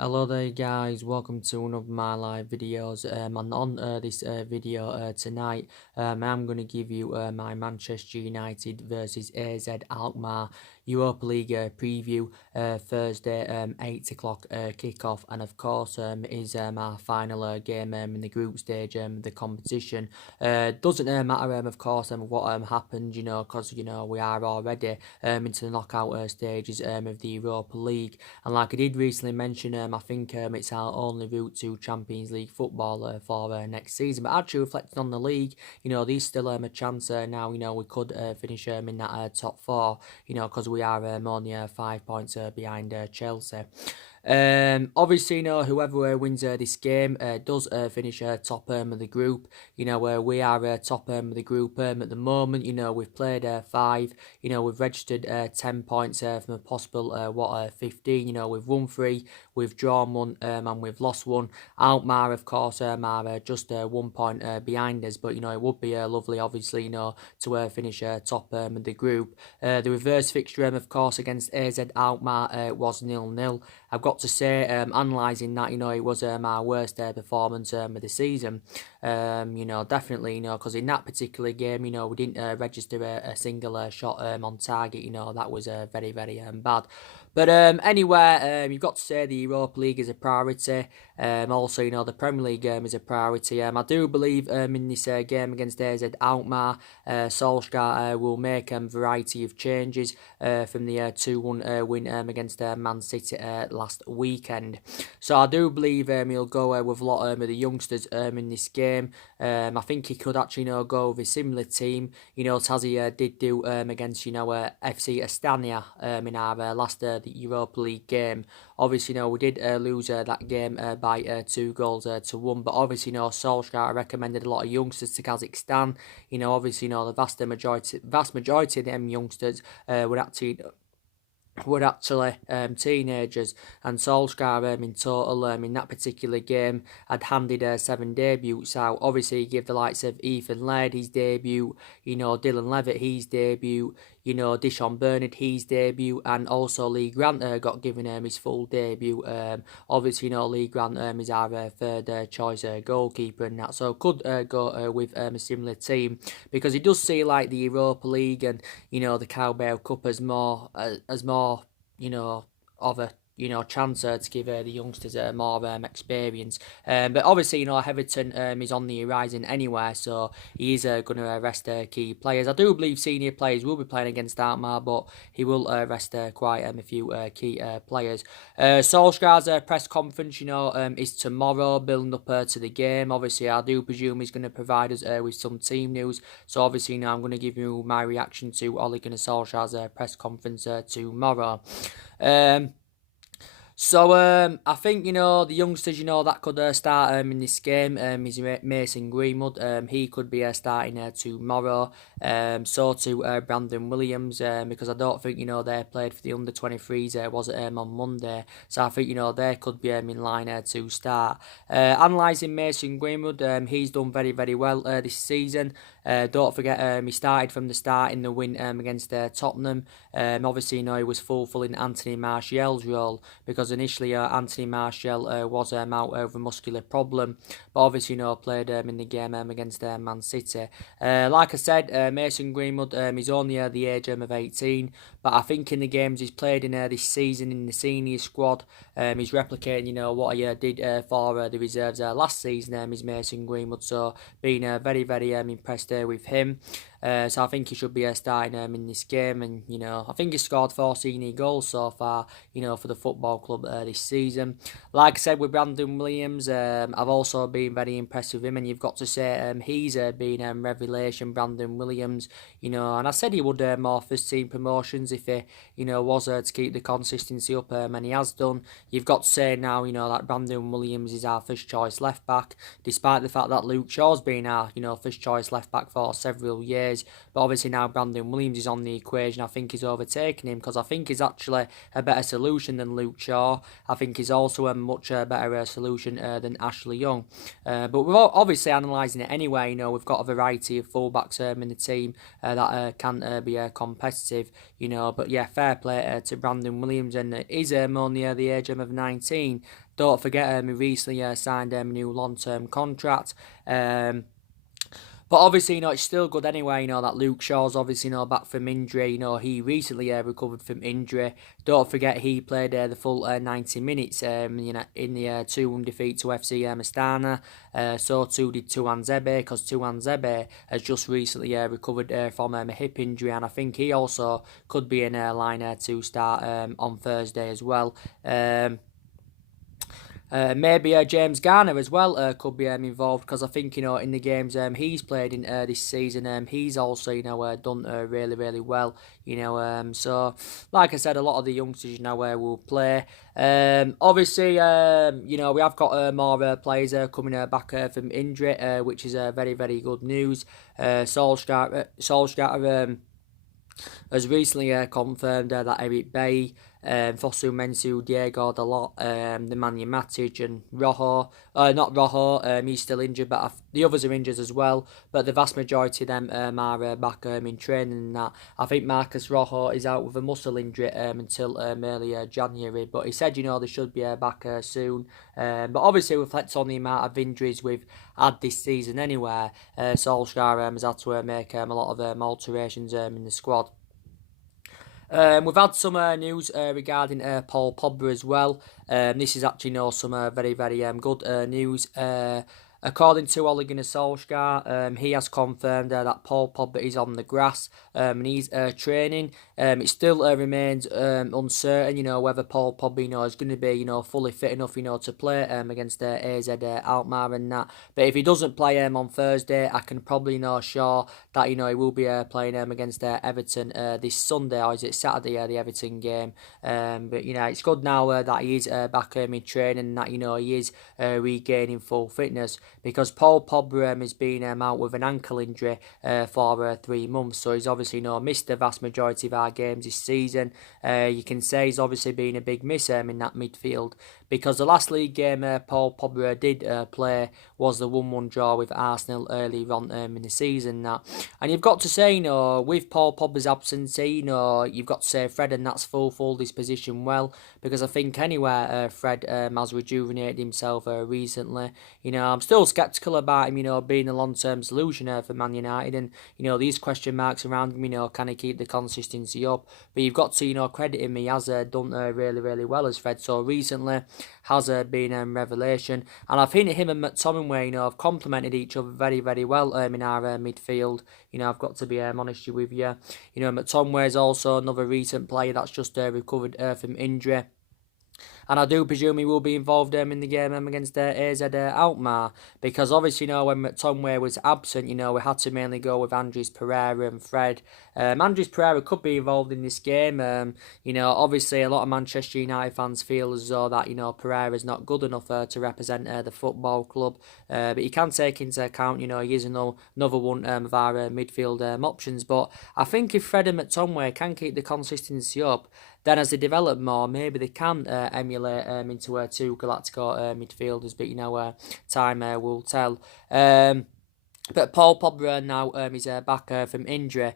Hello there guys, welcome to one of my live videos. And on this video tonight, I'm going to give you my Manchester United versus AZ Alkmaar Europa League preview, Thursday 8 o'clock kickoff, and of course is our final game in the group stage of the competition. Doesn't matter of course what happened, because we are already into the knockout stages of the Europa League, and like I did recently mention, I think it's our only route to Champions League football for next season. But actually, reflecting on the league, there's still a chance now. We could finish in that top four. Because we are only 5 points behind Chelsea. Obviously, whoever wins this game does finish top of the group. We are top of the group at the moment. We've played five. We've registered 10 points from a possible 15. We've won three, we've drawn one, and we've lost one. Alkmaar, of course, are just 1 point behind us, but it would be lovely, obviously, to finish top of the group. The reverse fixture, of course, against AZ Alkmaar was 0-0. I've got to say, analysing that, it was our worst performance of the season. Definitely, because in that particular game, we didn't register a single shot on target. That was very, very bad. But anyway, you've got to say the Europa League is a priority. Also, the Premier League is a priority. I do believe in this game against AZ Alkmaar, Solskjaer will make a variety of changes from the 2-1 win against Man City last weekend. So I do believe he'll go with a lot of the youngsters in this game. I think he could actually go with a similar team, as he did do against FC Astana in our last the Europa League game. Obviously, we did lose that game by 2 goals to 1, but obviously, Solskjaer recommended a lot of youngsters to Kazakhstan. Obviously, the vast majority of them youngsters were actually teenagers, and Solskjaer in total in that particular game had handed 7 debuts out. Obviously, he gave the likes of Ethan Laird his debut, Dylan Levitt his debut, Dishon Bernard his debut, and also Lee Grant got given his full debut. Obviously, Lee Grant is our third choice goalkeeper, and that so could go with a similar team, because it does see like the Europa League and the Carabao Cup as more of a chance to give the youngsters more experience. But obviously, Everton is on the horizon anyway, so he is going to rest key players. I do believe senior players will be playing against Alkmaar, but he will rest quite a few key players. Solskjaer's press conference, is tomorrow, building up to the game. Obviously, I do presume he's going to provide us with some team news. So obviously, now I'm going to give you my reaction to Ole Gunnar Solskjaer's press conference tomorrow. I think the youngsters that could start in this game is Mason Greenwood. He could be starting tomorrow. So to Brandon Williams, because I don't think they played for the under-23s. Was it on Monday? So I think they could be in line to start. Analysing Mason Greenwood, he's done very, very well this season. Don't forget, he started from the start in the win against Tottenham. Obviously, he was fulfilling Anthony Martial's role, because initially Anthony Martial was out of a muscular problem, but obviously played in the game against Man City. Like I said, Mason Greenwood is only the age of 18, but I think in the games he's played in this season in the senior squad, he's replicating what he did for the reserves last season. Is Mason Greenwood, so being very, very impressed with him. So I think he should be starting in this game, and I think he scored 4 senior goals so far, for the football club this season. Like I said with Brandon Williams, I've also been very impressed with him, and you've got to say he's been revelation, Brandon Williams. And I said he would more first team promotions if he was to keep the consistency up, and he has done. You've got to say now that Brandon Williams is our first choice left back, despite the fact that Luke Shaw's been our first choice left back for several years. days. But obviously now Brandon Williams is on the equation. I think he's overtaken him because I think he's actually a better solution than Luke Shaw. I think he's also a much better solution than Ashley Young. But we're obviously analysing it anyway. You know, we've got a variety of fullbacks in the team that can be competitive. You know, but yeah, fair play to Brandon Williams, and he's only the age of 19. Don't forget, he recently signed a new long-term contract. But obviously, you know, it's still good anyway, you know, that Luke Shaw's obviously, you know, back from injury. You know, he recently recovered from injury. Don't forget, he played the full 90 minutes, you know, in the 2-1 defeat to FC Astana. So too did Tuanzebe, because Tuanzebe has just recently recovered from a hip injury, and I think he also could be in line to start on Thursday as well. Maybe James Garner as well could be involved, because I think, you know, in the games he's played in this season, he's also, you know, done really, really well. You know, so like I said, a lot of the youngsters, you know, will play. Obviously, you know, we have got more players coming back from injury, which is very, very good news. Solskjaer has recently confirmed that Eric Bailly, Fosu Mensah, Diego Dalot, Nemanja Matic and Rojo. Not Rojo, he's still injured, but the others are injured as well. But the vast majority of them are back in training and that. I think Marcus Rojo is out with a muscle injury until early January. But he said, you know, they should be back soon. But obviously, reflects on the amount of injuries we've had this season anyway. Solskjaer has had to make a lot of alterations in the squad. We've had some news regarding Paul Pogba as well. This is actually, you know, some very, very good news. According to Ole Gunnar Solskjaer, he has confirmed that Paul Pogba is on the grass and he's training. It still remains uncertain, you know, whether Paul Pogba, you know, is going to be, you know, fully fit enough, you know, to play against AZ Alkmarr and that. But if he doesn't play on Thursday, I can probably, you know, sure that, you know, he will be playing against Everton this Sunday, or is it Saturday, the Everton game. But, you know, it's good now that he is back in training and that, you know, he is regaining full fitness. Because Paul Pogba has been out with an ankle injury for 3 months, so he's obviously, you know, missed the vast majority of our games this season. You can say he's obviously been a big miss in that midfield, because the last league game Paul Pogba did play was the 1-1 draw with Arsenal early on in the season. And you've got to say, you know, with Paul Pogba's absence, you know, you've got to say Fred and that's fulfilled his position well, because I think anyway Fred has rejuvenated himself recently. You know, I'm still sceptical about him, you know, being a long-term solution for Man United, and, you know, these question marks around him, you know, can he keep the consistency up? But you've got to, you know, credit him, he has done really, really well as Fred. So recently has been a revelation, and I think him and McTominay, you know, have complemented each other very, very well in our midfield. You know, I've got to be honest with you. You know, McTominay is also another recent player that's just recovered from injury. And I do presume he will be involved in the game against AZ Alkmaar, because obviously, you know, when McTominay was absent, you know, we had to mainly go with Andres Pereira and Fred. Andres Pereira could be involved in this game. You know, obviously a lot of Manchester United fans feel as though that, you know, Pereira's not good enough to represent the football club. But you can take into account, you know, he is another one of our midfield options. But I think if Fred and McTominay can keep the consistency up, then as they develop more, maybe they can emulate into two Galactico midfielders. But, you know, time will tell. But Paul Pogba now is back from injury.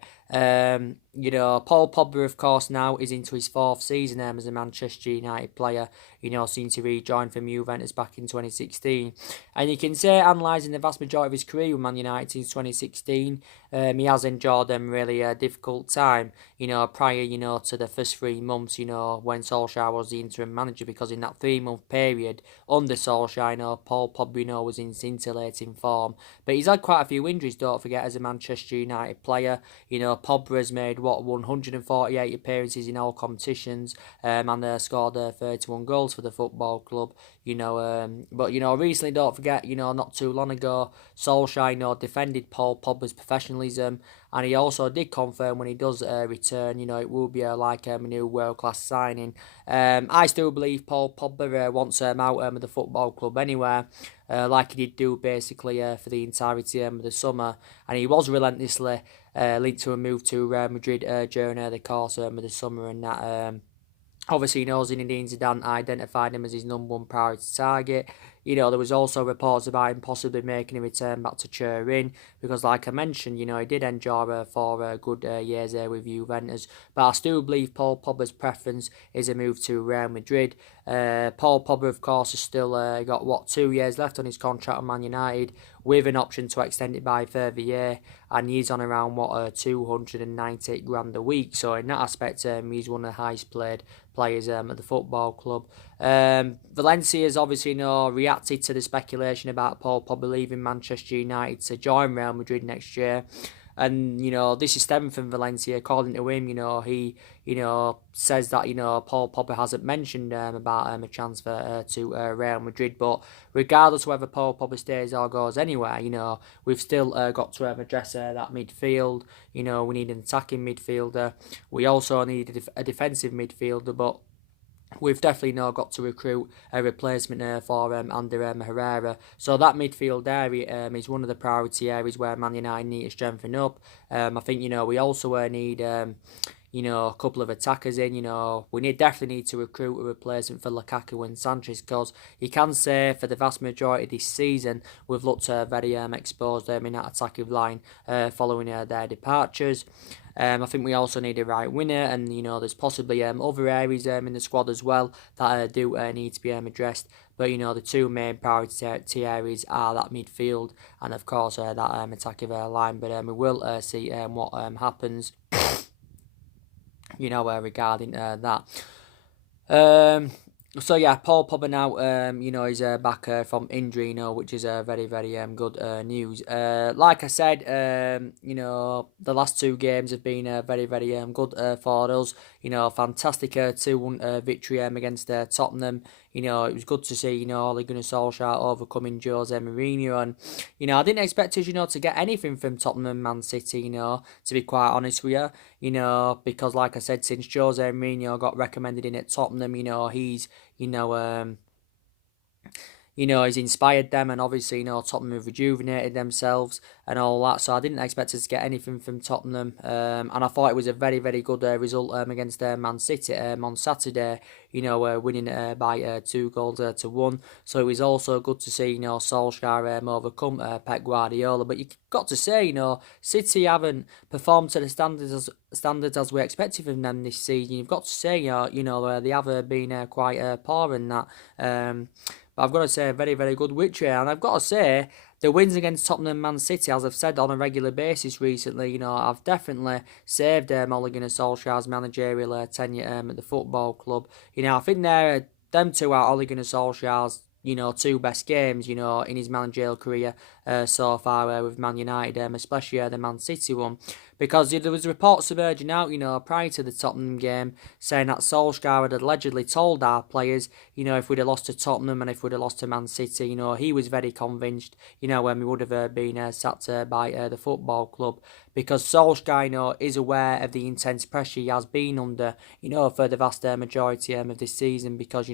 You know, Paul Pogba, of course, now is into his 4th season as a Manchester United player, you know, since he rejoined from Juventus back in 2016. And you can say, analysing the vast majority of his career with Man United since 2016, he has enjoyed a really difficult time, you know, prior, you know, to the first 3 months, you know, when Solskjaer was the interim manager, because in that 3-month period under Solskjaer, you know, Paul Pogba, you know, was in scintillating form. But he's had quite a few injuries, don't forget, as a Manchester United player. You know, Pogba has made, 148 appearances in all competitions, and scored 31 goals for the football club. You know, but, you know, recently, don't forget, you know, not too long ago, Solskjaer, you know, defended Paul Pogba's professionalism, and he also did confirm when he does return, you know, it will be like a new world-class signing. I still believe Paul Pogba wants out of the football club anyway, like he did do basically for the entirety of the summer, and he was relentlessly linked to a move to Real Madrid during the course of the summer, and that obviously, Zinedine Zidane identified him as his number one priority target. There was also reports about him possibly making a return back to Turin because, like I mentioned, he did enjoy 4 good years there with Juventus. But I still believe Paul Pogba's preference is a move to Real Madrid. Paul Pogba, of course, has still got 2 years left on his contract with Man United, with an option to extend it by a further year, and he's on around 298 grand a week. So in that aspect, he's one of the highest paid players at the football club. Valencia has obviously reacted to the speculation about Paul Pogba leaving Manchester United to join Real Madrid next year. And, this is stemming from Valencia. According to him, he, says that, Paul Pogba hasn't mentioned about a transfer to Real Madrid. But regardless of whether Paul Pogba stays or goes anywhere, we've still got to address that midfield. We need an attacking midfielder. We also need a defensive midfielder, but we've definitely now got to recruit a replacement for Ander Herrera. So that midfield area is one of the priority areas where Man United need to strengthen up. I think, we also need, a couple of attackers in. We definitely need to recruit a replacement for Lukaku and Sanchez, because you can say for the vast majority of this season, we've looked very exposed in that attacking line following their departures. I think we also need a right winner, and there's possibly other areas in the squad as well that do need to be addressed. But the 2 main priority areas are that midfield and of course that attacking line. But we will see what happens. Regarding that. So yeah, Paul Pogba now, he's back from injury, which is very, very good news. Like I said, the last 2 games have been very, very good for us. Fantastic 2-1 victory against Tottenham. It was good to see, Ole Gunnar Solskjaer overcoming Jose Mourinho. And, I didn't expect us, to get anything from Tottenham and Man City, to be quite honest with you. Because like I said, since Jose Mourinho got recommended in at Tottenham, he's, he's inspired them, and obviously, Tottenham have rejuvenated themselves and all that. So I didn't expect us to get anything from Tottenham. And I thought it was a very, very good result against Man City on Saturday, winning by 2 goals to 1. So it was also good to see, Solskjaer overcome Pep Guardiola. But you got to say, City haven't performed to the standards as we expected from them this season. You've got to say, they have been quite poor in that. But I've got to say, a very, very good victory. And I've got to say, the wins against Tottenham and Man City, as I've said on a regular basis recently, I've definitely saved Ole Gunnar Solskjaer's managerial tenure at the football club. I think them 2 are Ole Gunnar Solskjaer's 2 best games, in his managerial career so far with Man United, especially the Man City one. Because there was reports emerging out, prior to the Tottenham game, saying that Solskjaer had allegedly told our players, if we'd have lost to Tottenham and if we'd have lost to Man City, he was very convinced, when we would have been sacked by the football club. Because Solskjaer, is aware of the intense pressure he has been under, for the vast majority of this season. Because,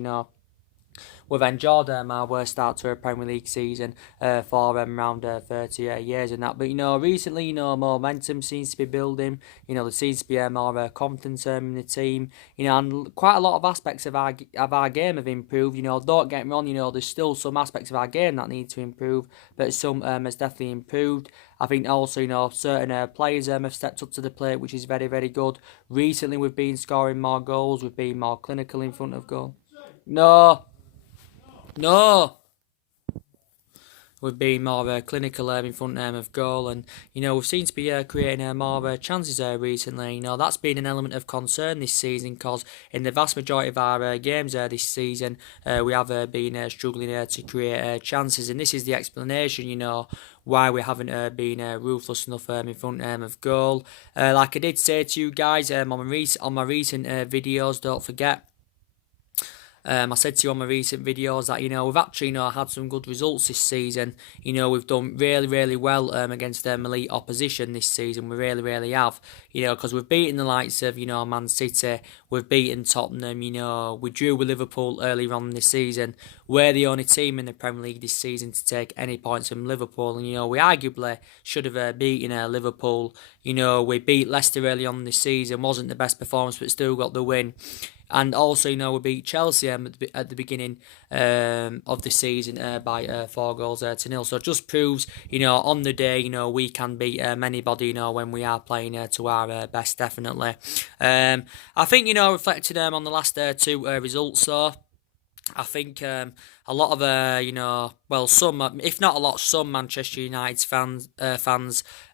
we've enjoyed our worst start to a Premier League season for around 30 years and that. But, recently, momentum seems to be building. There seems to be more confidence in the team. And quite a lot of aspects of our game have improved. Don't get me wrong, there's still some aspects of our game that need to improve, but some has definitely improved. I think also, certain players have stepped up to the plate, which is very, very good. Recently, we've been scoring more goals. We've been more clinical in front of goal. No. We've been more clinical in front of goal, and we've seemed to be creating more chances recently. That's been an element of concern this season, because in the vast majority of our games this season, we have been struggling to create chances, and this is the explanation, why we haven't been ruthless enough in front of goal. Like I did say to you guys on my recent videos, don't forget. I said to you on my recent videos that, we've actually, had some good results this season. We've done really, really well against elite opposition this season. We really, really have. Because we've beaten the likes of, Man City. We've beaten Tottenham. We drew with Liverpool earlier on this season. We're the only team in the Premier League this season to take any points from Liverpool. And, we arguably should have beaten Liverpool. We beat Leicester early on this season. Wasn't the best performance, but still got the win. And also, we beat Chelsea at the beginning of the season by 4 goals to 0. So it just proves, on the day, we can beat anybody, when we are playing to our best, definitely. I think, reflecting on the last two results, though, I think a lot of some, if not a lot, some Manchester United fans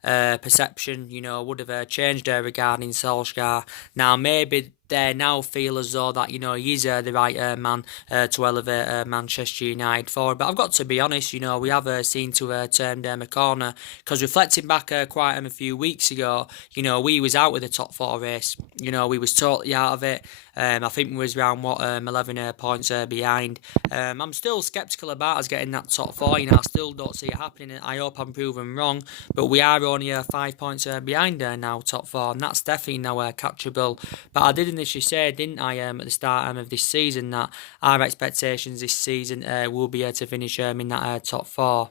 perception, would have changed regarding Solskjaer. Now maybe they now feel as though that he's the right man to elevate Manchester United forward. But I've got to be honest, we have seen to turn a corner, because reflecting back quite a few weeks ago, we was out with the top 4 race. We was totally out of it. I think we was around 11 points behind. I'm still sceptical about us getting that top 4. I still don't see it happening. I hope I'm proven wrong, but we are only 5 points behind now, top 4, and that's definitely now catchable. But I did initially say, didn't I, at the start of this season, that our expectations this season will be to finish in that top 4.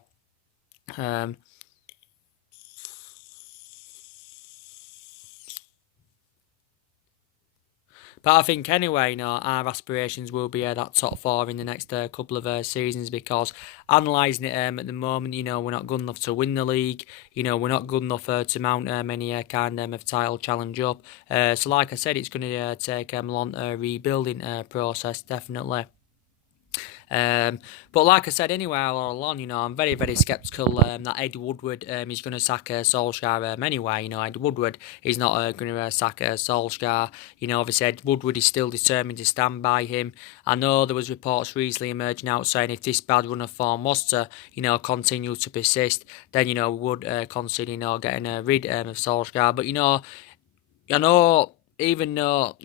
But I think anyway, our aspirations will be that top 4 in the next couple of seasons, because analysing it at the moment, we're not good enough to win the league. We're not good enough to mount any kind of title challenge up. So like I said, it's going to take a long rebuilding process, definitely. But like I said, anyway, all along, I'm very, very sceptical that Ed Woodward is going to sack Solskjaer anyway. Ed Woodward is not going to sack Solskjaer. Obviously, Ed Woodward is still determined to stand by him. I know there was reports recently emerging out saying if this bad run of form was to, continue to persist, then, would consider, getting rid of Solskjaer. But, I know, even though,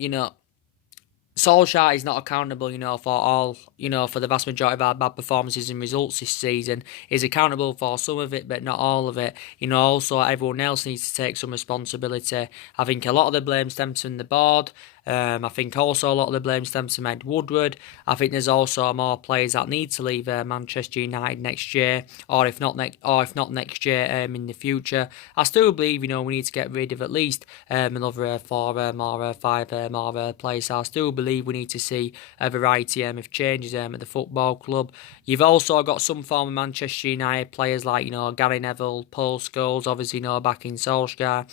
Solskjaer is not accountable, for all, for the vast majority of our bad performances and results this season. He's accountable for some of it, but not all of it. Also everyone else needs to take some responsibility. I think a lot of the blame stems from the board. I think also a lot of the blame stems from Ed Woodward. I think there's also more players that need to leave Manchester United next year, or if not next year, in the future. I still believe, we need to get rid of at least another 4 or 5 more players. I still believe we need to see a variety of changes at the football club. You've also got some former Manchester United players like, Gary Neville, Paul Scholes, obviously, backing Solskjaer.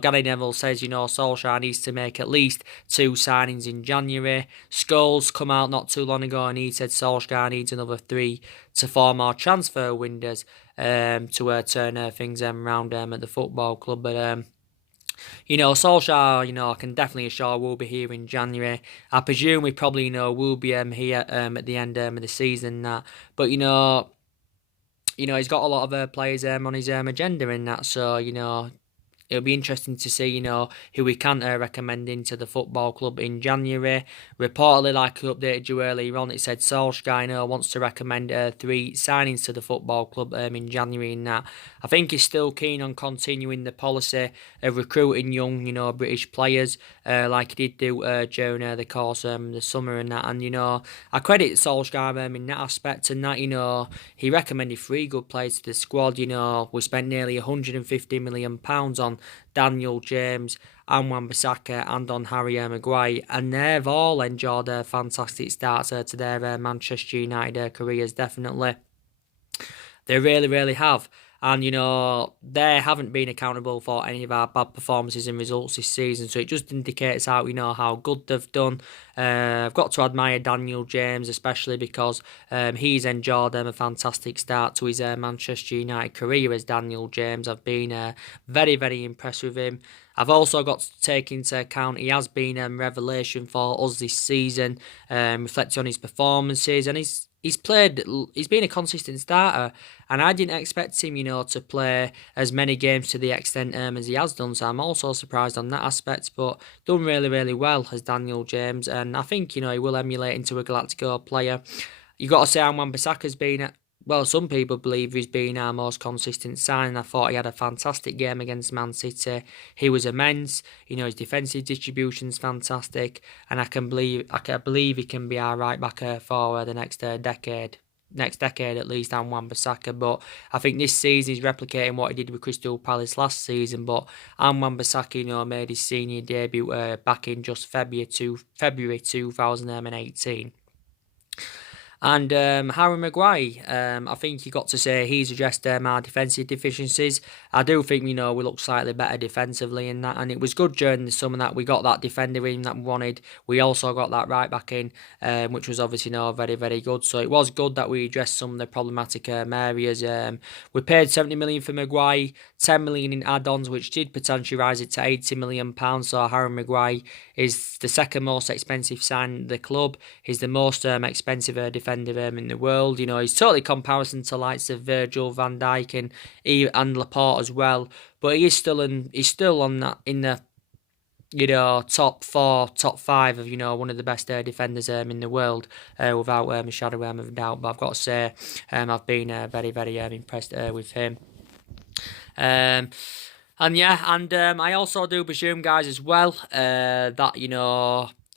Gary Neville says, Solskjaer needs to make at least 2 signings in January. Scholes come out not too long ago and he said Solskjaer needs another 3 to 4 more transfer windows to turn things around at the football club. But Solskjaer, I can definitely assure will be here in January. I presume we probably, will be here at the end of the season. But, he's got a lot of players on his agenda in that. So, it'll be interesting to see, who we can recommend into the football club in January. Reportedly, like I updated you earlier on, it said Solskjaer wants to recommend 3 signings to the football club in January and that. I think he's still keen on continuing the policy of recruiting young, British players, like he did do during the course the summer and that. And, I credit Solskjaer in that aspect, and that, he recommended 3 good players to the squad. We spent nearly £150 million on Daniel James and Wan-Bissaka and on Harry Maguire, and they've all enjoyed fantastic starts to their Manchester United careers, definitely. They really, really have. And, they haven't been accountable for any of our bad performances and results this season. So it just indicates how good they've done. I've got to admire Daniel James, especially because he's enjoyed a fantastic start to his Manchester United career as Daniel James. I've been very, very impressed with him. I've also got to take into account he has been a revelation for us this season, reflecting on his performances, and he's been a consistent starter, and I didn't expect him, to play as many games to the extent as he has done. So I'm also surprised on that aspect, but done really, really well as Daniel James, and I think he will emulate into a Galactico player. You got to say, Wan-Bissaka's been. Well, some people believe he's been our most consistent signing. I thought he had a fantastic game against Man City. He was immense. His defensive distribution's fantastic, and I can believe he can be our right back for the next decade. Next decade at least, and Wan-Bissaka. But I think this season he's replicating what he did with Crystal Palace last season. But Wan-Bissaka, made his senior debut back in just February 2018. And Harry Maguire, I think you got to say he's addressed our defensive deficiencies. I do think, we look slightly better defensively in that. And it was good during the summer that we got that defender in that we wanted. We also got that right back in, which was obviously, very, very good. So it was good that we addressed some of the problematic areas. We paid 70 million for Maguire, 10 million in add-ons, which did potentially rise it to 80 million pounds. So Harry Maguire is the second most expensive sign in the club. He's the most expensive defender in the world. He's totally comparison to likes of Virgil, Van Dijk and Laporte as well. But he's still on that in the top 4, top 5 of one of the best defenders in the world, without a shadow of a doubt. But I've got to say, I've been very, very impressed with him. And I also do presume, guys, as well, that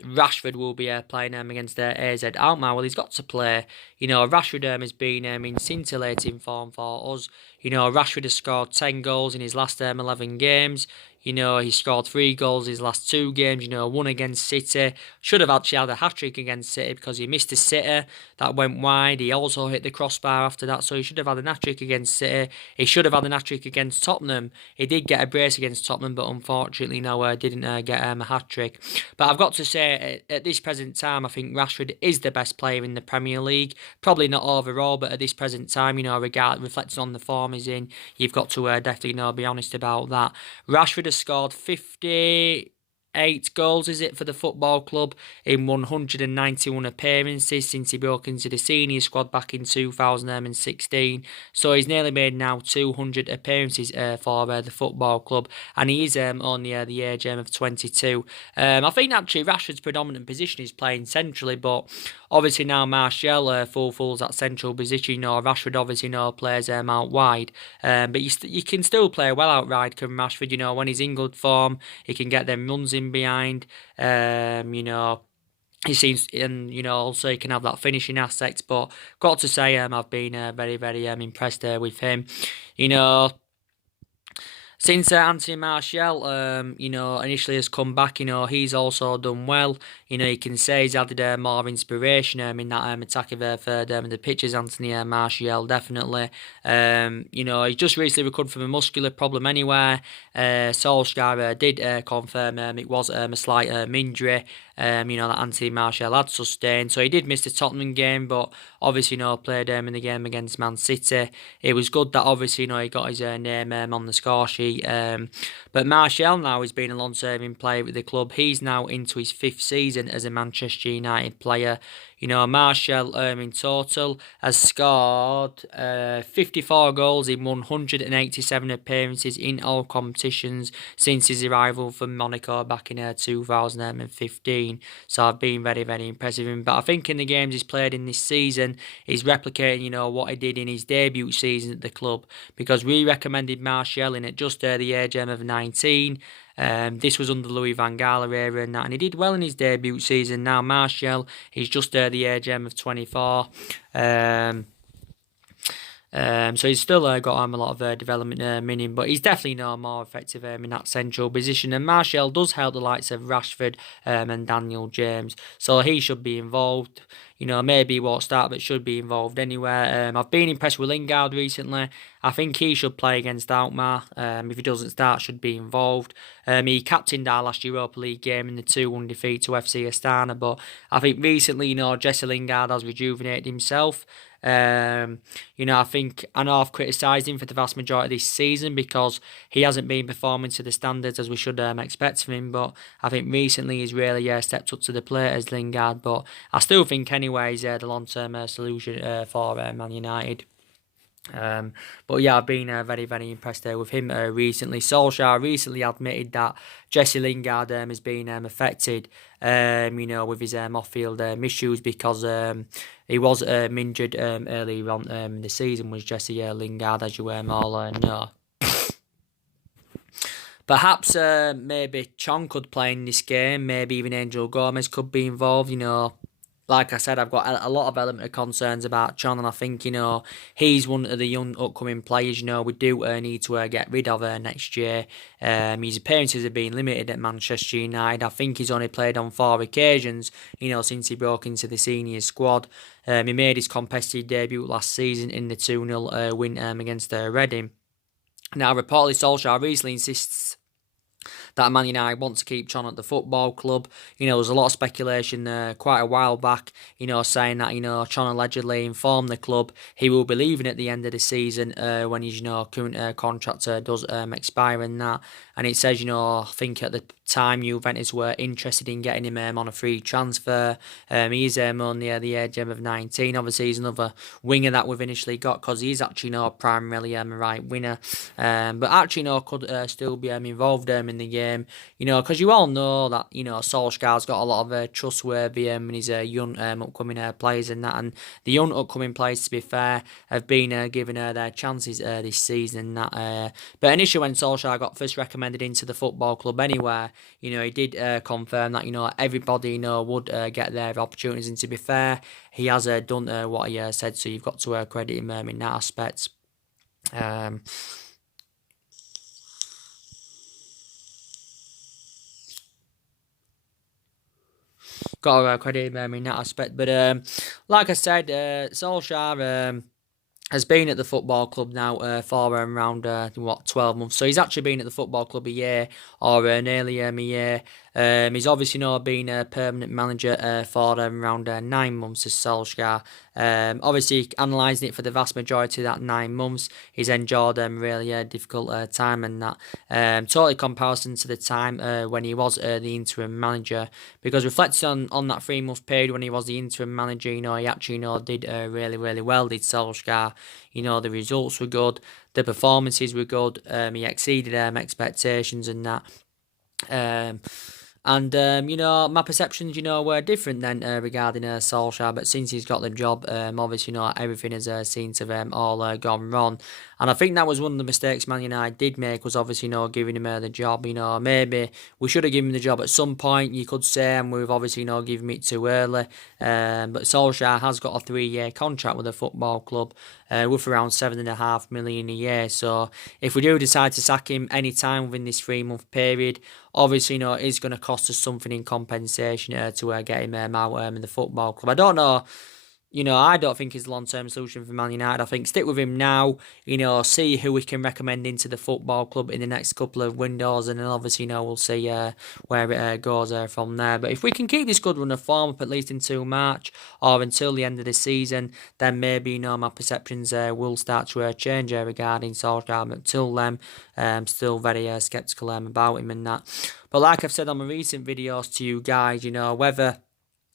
Rashford will be playing against AZ Alkmarr. Well, he's got to play. Rashford has been in scintillating form for us. Rashford has scored 10 goals in his last 11 games. He scored 3 goals his last 2 games, one against City. Should have actually had a hat-trick against City because he missed a sitter that went wide. He also hit the crossbar after that, so he should have had a hat-trick against City. He should have had a hat-trick against Tottenham. He did get a brace against Tottenham, but unfortunately, didn't get a hat-trick. But I've got to say, at this present time, I think Rashford is the best player in the Premier League. Probably not overall, but at this present time, reflecting on the form he's in, you've got to definitely, be honest about that. Rashford has scored 58 goals, is it, for the football club in 191 appearances since he broke into the senior squad back in 2016. So he's nearly made now 200 appearances for the football club, and he is only the age of 22. I think actually Rashford's predominant position is playing centrally, but obviously now Martial fulfills that central position. Rashford obviously plays out wide, but you can still play well out wide, can Rashford. When he's in good form, he can get them runs in behind. He seems, and also he can have that finishing aspect. But got to say, I've been very, very impressed with him. Since Anthony Martial, initially has come back, he's also done well. You can say he's added more inspiration in that attack of third the pitches. Anthony Martial, definitely. He just recently recovered from a muscular problem anyway. Solskjaer did confirm it was a slight injury. That Anthony Martial had sustained. So he did miss the Tottenham game, but obviously, played in the game against Man City. It was good that obviously, he got his name on the score sheet. But Martial now has been a long-serving player with the club. He's now into his 5th season as a Manchester United player. Martial in total has scored 54 goals in 187 appearances in all competitions since his arrival from Monaco back in 2015. So I've been very, very impressed with him. But I think in the games he's played in this season, he's replicating, what he did in his debut season at the club. Because we recommended Martial in at just the age of 19. This was under Louis van Gaal era and he did well in his debut season. Now Martial, he's just the age of 24. So he's still got a lot of development in him, but he's definitely more effective in that central position. And Martial does help the likes of Rashford and Daniel James, so he should be involved. Maybe he won't start, but should be involved anyway. I've been impressed with Lingard recently. I think he should play against Alkmaar. If he doesn't start, should be involved. He captained our last Europa League game in the 2-1 defeat to FC Astana, but I think recently, Jesse Lingard has rejuvenated himself. I think I know I've criticised him for the vast majority of this season because he hasn't been performing to the standards as we should expect from him. But I think recently he's really stepped up to the plate as Lingard. But I still think anyway he's the long-term solution for Man United. But yeah, I've been very, very impressed with him recently. Solskjaer recently admitted that Jesse Lingard has been affected, with his off-field issues because he was injured earlier on in the season, was Jesse Lingard, as you all know. Perhaps maybe Chong could play in this game, maybe even Angel Gomez could be involved, Like I said, I've got a lot of element of concerns about Chon, and I think, he's one of the young upcoming players, we do need to get rid of next year. His appearances have been limited at Manchester United. I think he's only played on 4 occasions, since he broke into the senior squad. He made his competitive debut last season in the 2-0 win against Reading. Now, reportedly, Solskjaer recently insists that Man United want to keep Chon at the football club. There was a lot of speculation quite a while back, saying that, Chon allegedly informed the club he will be leaving at the end of the season when his, current contract does expire and that. And it says, I think at the time Juventus were interested in getting him on a free transfer. He's only at the age of 19. Obviously, he's another winger that we've initially got because he's actually primarily a right winger. But actually, could still be involved in the game. Because you all know that, Solskjaer's got a lot of trustworthy and his young upcoming players and that. And the young upcoming players, to be fair, have been given their chances this season. And that, but initially when Solskjaer got first recommended into the football club anywhere, he did confirm that, everybody, would get their opportunities. And to be fair, he has done what he said, so you've got to credit him in that aspect. Got to credit him in that aspect. But like I said, Solskjaer has been at the football club now for around 12 months. So he's actually been at the football club a year or nearly a year. He's obviously not been a permanent manager for around 9 months as Solskjaer. Obviously, analysing it for the vast majority of that 9 months, he's enjoyed really a difficult time and that. Totally comparison to the time when he was the interim manager. Because reflecting on that 3-month period when he was the interim manager, he actually did really, really well, did Solskjaer. The results were good, the performances were good, he exceeded expectations and that. My perceptions, were different then regarding Solskjaer, but since he's got the job, obviously, everything has seemed to have all gone wrong. And I think that was one of the mistakes Man United did make, was obviously, giving him the job. Maybe we should have given him the job at some point, you could say, and we've obviously, given it too early. But Solskjaer has got a 3-year contract with the football club, worth around $7.5 million a year. So if we do decide to sack him any time within this 3-month period, obviously, it is going to cost us something in compensation to get him out in the football club. I don't know. I don't think he's a long-term solution for Man United. I think stick with him now, see who we can recommend into the football club in the next couple of windows, and then obviously, we'll see where it goes from there. But if we can keep this good run of form up at least until March or until the end of the season, then maybe, my perceptions will start to change regarding Solskjaer. But until then, I'm still very sceptical about him and that. But like I've said on my recent videos to you guys, whether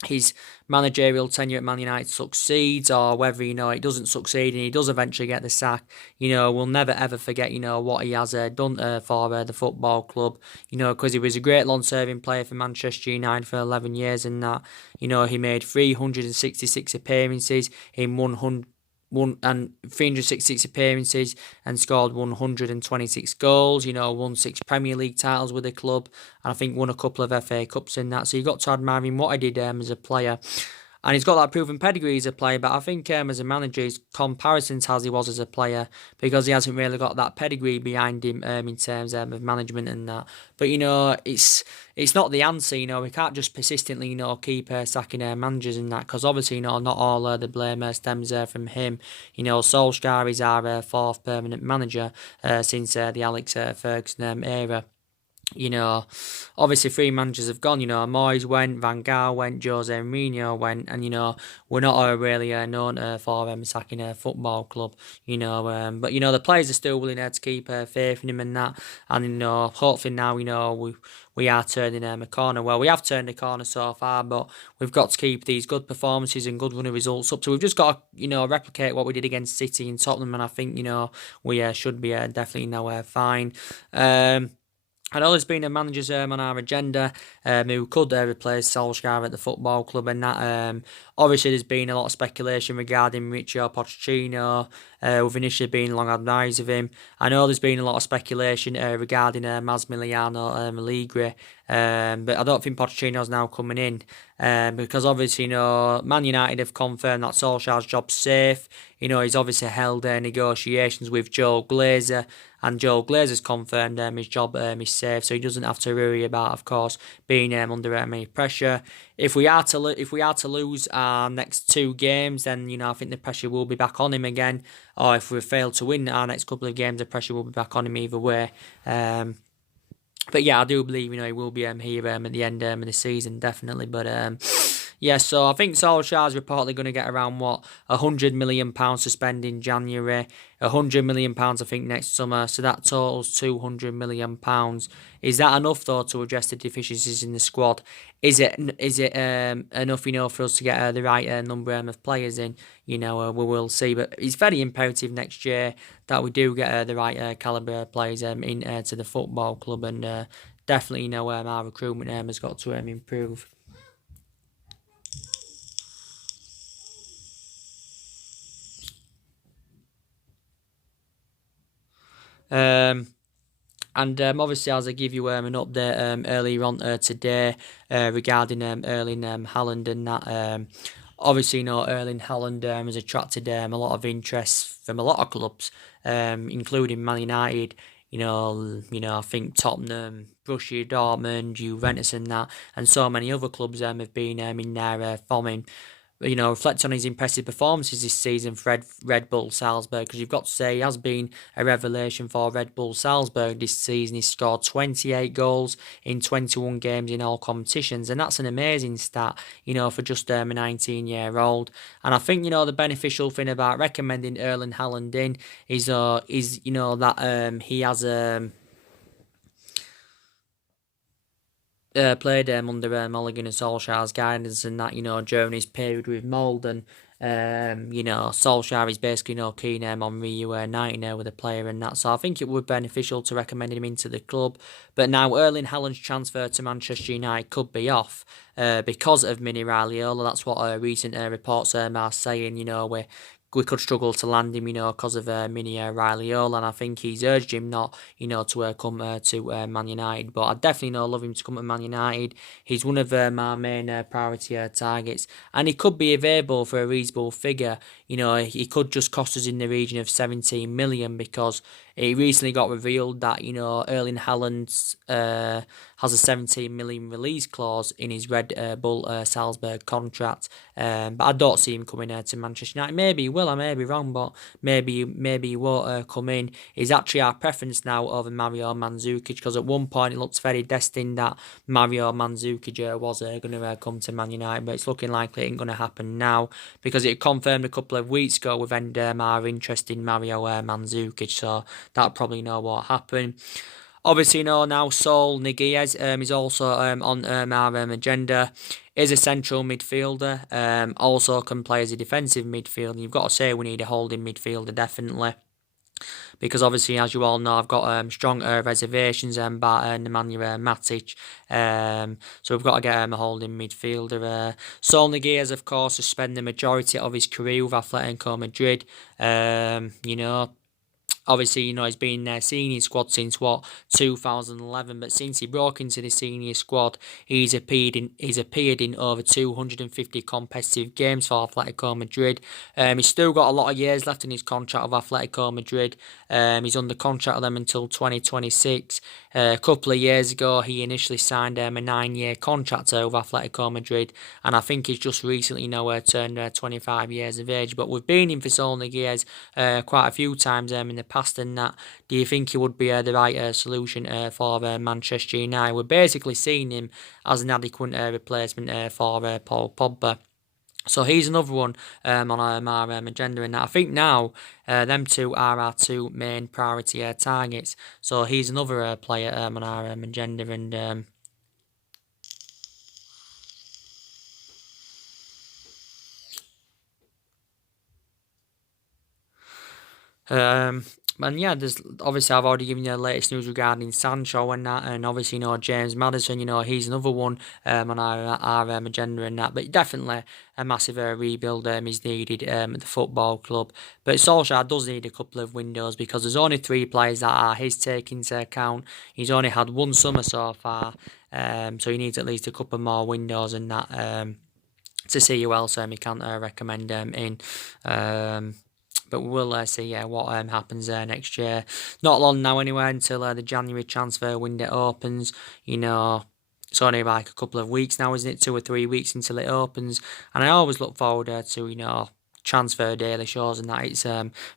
his managerial tenure at Man United succeeds or whether, it doesn't succeed and he does eventually get the sack, we'll never ever forget, what he has done for the football club, because he was a great long-serving player for Manchester United for 11 years and that, he made 366 appearances in 366 appearances and scored 126 goals, won 6 Premier League titles with the club, and I think won a couple of FA Cups in that. So you got to admire him what he did as a player. And he's got that proven pedigree as a player, but I think as a manager, his comparisons as he was as a player, because he hasn't really got that pedigree behind him in terms of management and that. But, it's not the answer, we can't just persistently, keep sacking managers and that, because obviously, not all the blame stems from him. Solskjaer is our 4th permanent manager since the Alex Ferguson era. you know, obviously three managers have gone. Moyes went, Van Gaal went, Jose Mourinho went, and we're not really known for sacking a football club. But the players are still willing to keep faith in him and that, and hopefully now we are turning a corner. Well, we have turned a corner so far, but we've got to keep these good performances and good run of results up. So we've just got to replicate what we did against City and Tottenham, and I think we should be definitely now fine. I know there's been a managers on our agenda who could replace Solskjaer at the football club, and that obviously there's been a lot of speculation regarding Mauricio Pochettino. We've initially been long advised of him. I know there's been a lot of speculation regarding Massimiliano Allegri, but I don't think Pochettino's now coming in because obviously Man United have confirmed that Solskjaer's job's safe. He's obviously held negotiations with Joe Glazer, and Joe Glazer's confirmed his job is safe, so he doesn't have to worry about, of course, being under any pressure. If we are to lose our next two games, then I think the pressure will be back on him again. Or if we fail to win our next couple of games, the pressure will be back on him either way. But yeah, I do believe he will be here at the end of the season, definitely. But yeah, so I think Solskjaer's reportedly going to get around £100 million to spend in January, £100 million I think next summer, so that totals £200 million. Is that enough though to address the deficiencies in the squad? Is it enough for us to get the right number of players in? We will see, but it's very imperative next year that we do get the right calibre players in to the football club, and definitely our recruitment has got to improve. And obviously, as I give you an update earlier on today regarding Erling Haaland and that, obviously, Erling Haaland has attracted a lot of interest from a lot of clubs, including Man United. I think Tottenham, Borussia Dortmund, Juventus, and that, and so many other clubs have been in there for him. Reflect on his impressive performances this season for Red Bull Salzburg, because you've got to say he has been a revelation for Red Bull Salzburg this season. He's scored 28 goals in 21 games in all competitions, and that's an amazing stat, for just a 19-year-old. And I think, the beneficial thing about recommending Erling Haaland in is that he has played under Ole Gunnar Solskjaer's guidance, and that during his period with Mold, and Solskjaer is basically keen on reuniting with a player and that. So I think it would be beneficial to recommend him into the club. But now Erling Haaland's transfer to Manchester United could be off because of Mini Raiola. That's what recent reports are saying. We could struggle to land him, because of Mini Raiola, and I think he's urged him not, to come to Man United. But I definitely love him to come to Man United. He's one of my main priority targets, and he could be available for a reasonable figure. He could just cost us in the region of 17 million, because it recently got revealed that Erling Haaland has a 17 million release clause in his Red Bull Salzburg contract, but I don't see him coming to Manchester United. Maybe he will, I may be wrong, but maybe he won't come in. He's actually our preference now over Mario Mandzukic, because at one point it looked very destined that Mario Mandzukic was going to come to Man United, but it's looking likely it ain't going to happen now, because it confirmed a couple of weeks ago with our interest in Mario Mandzukic, so that probably know what happened. Obviously, now Saul Niguez is also on our agenda. Is a central midfielder. Also can play as a defensive midfielder. You've got to say we need a holding midfielder, definitely. Because obviously, as you all know, I've got strong reservations about Nemanja Matic. So we've got to get a holding midfielder. Saul Niguez, of course, has spent the majority of his career with Atletico Madrid. Obviously, he's been in their senior squad since 2011, but since he broke into the senior squad, he's appeared in over 250 competitive games for Atletico Madrid. He's still got a lot of years left in his contract with Atletico Madrid. He's under contract with them until 2026. A couple of years ago, he initially signed a 9-year contract over Atletico Madrid, and I think he's just recently, turned 25 years of age. But we've been in for so many years, quite a few times in the past, and that. Do you think he would be the right solution for Manchester United? We're basically seeing him as an adequate replacement for Paul Pogba. So he's another one on our agenda, and I think now them two are our two main priority targets. So he's another player on our agenda, and and yeah, there's obviously I've already given you the latest news regarding Sancho and that, and obviously James Maddison, he's another one on our agenda and that, but definitely a massive rebuild is needed at the football club. But Solskjaer does need a couple of windows because there's only 3 players that are his take into account. He's only had one summer so far, so he needs at least a couple more windows and that to see who else he can recommend in. But we'll see what happens next year. Not long now anyway until the January transfer window opens. It's only like a couple of weeks now, isn't it? 2 or 3 weeks until it opens. And I always look forward to, transfer daily shows and that. It's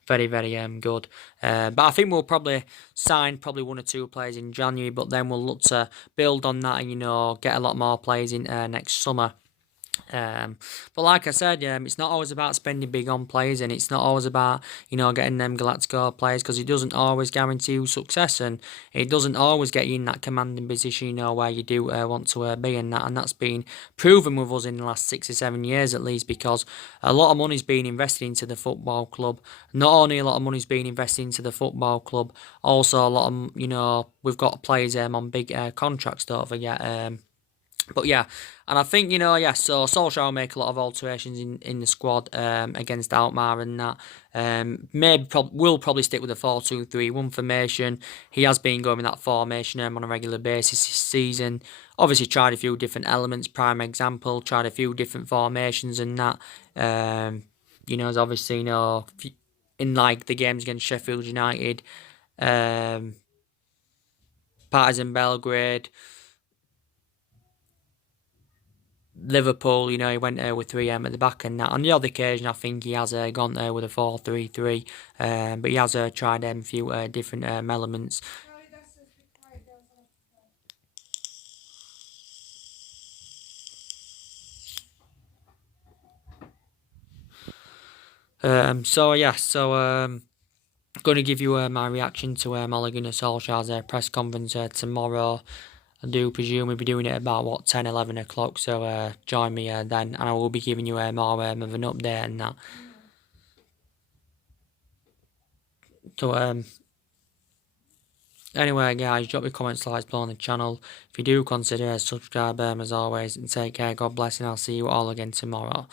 very, very good. But I think we'll probably sign probably 1 or 2 players in January, but then we'll look to build on that and, get a lot more players in next summer. But like I said, it's not always about spending big on players, and it's not always about getting them Galactico players, because it doesn't always guarantee you success, and it doesn't always get you in that commanding position where you do want to be, and that's been proven with us in the last 6 or 7 years at least, because a lot of money's been invested into the football club. Not only a lot of money's been invested into the football club, also a lot of we've got players on big contracts. Don't forget. But yeah, and I think, so Solskjaer will make a lot of alterations in the squad against Alkmaar and that. Will probably stick with the 4-2-3-1 formation. He has been going with that formation on a regular basis this season. Obviously tried a few different elements, prime example, tried a few different formations and that. As obviously, in like the games against Sheffield United, Partizan Belgrade, Liverpool, he went with 3M at the back, and that on the odd occasion I think he has gone there with a 4-3-3, but he has tried a few different elements. Going to give you my reaction to Ole Gunnar Solskjaer's press conference tomorrow. I do presume we'll be doing it about 10, 11 o'clock, so join me then, and I will be giving you more of an update and that. So anyway, guys, drop your comments, likes below on the channel. If you do, consider subscribe as always, and take care. God bless, and I'll see you all again tomorrow.